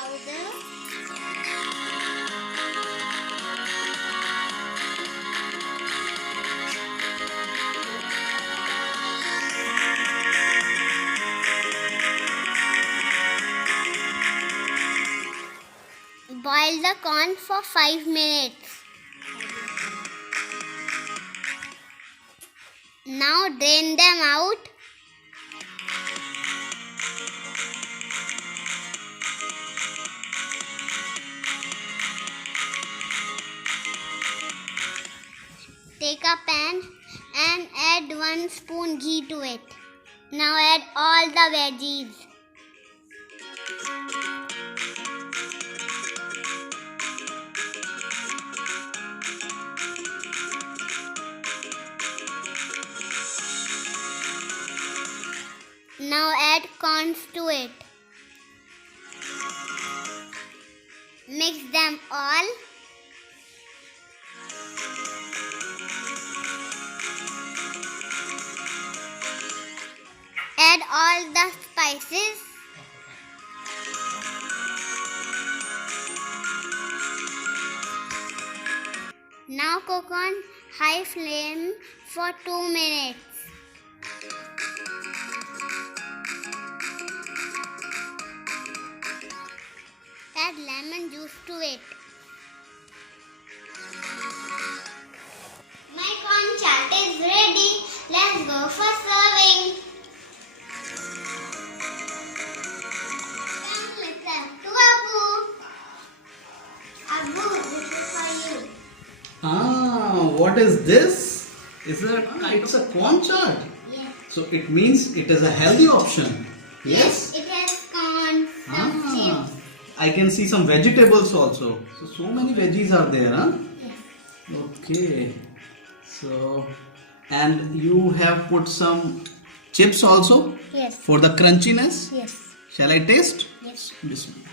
powder. Boil the corn for 5 minutes. Now drain them out. Take a pan and add 1 spoon ghee to it. Now add all the veggies. Now add corns to it. Mix them all. Add all the spices. Now cook on high flame for 2 minutes. Add lemon juice to it. My corn chaat is ready. Let's go for serving. Come with them to Abu. Abu, this is for you. What is this? It's a corn chaat. Yes. So it means it is a healthy option. Yes. It has corn, some chips. I can see some vegetables also. So many veggies are there, huh? Yes. Okay. So, and you have put some chips also Yes. for the crunchiness. Yes. Shall I taste? Yes. Bismillah.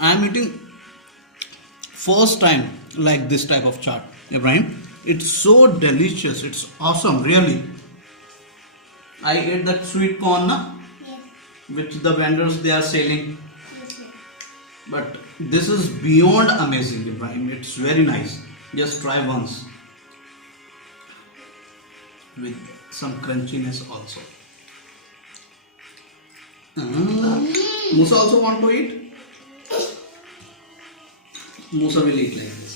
I am eating first time like this type of chaat, Ibrahim. It's so delicious. It's awesome, really. I ate that sweet corn, Yes. which the vendors they are selling. Yes. But this is beyond amazing, Ibrahim. It's very nice. Just try once. With some crunchiness also. Musa also want to eat? Musa will eat like this.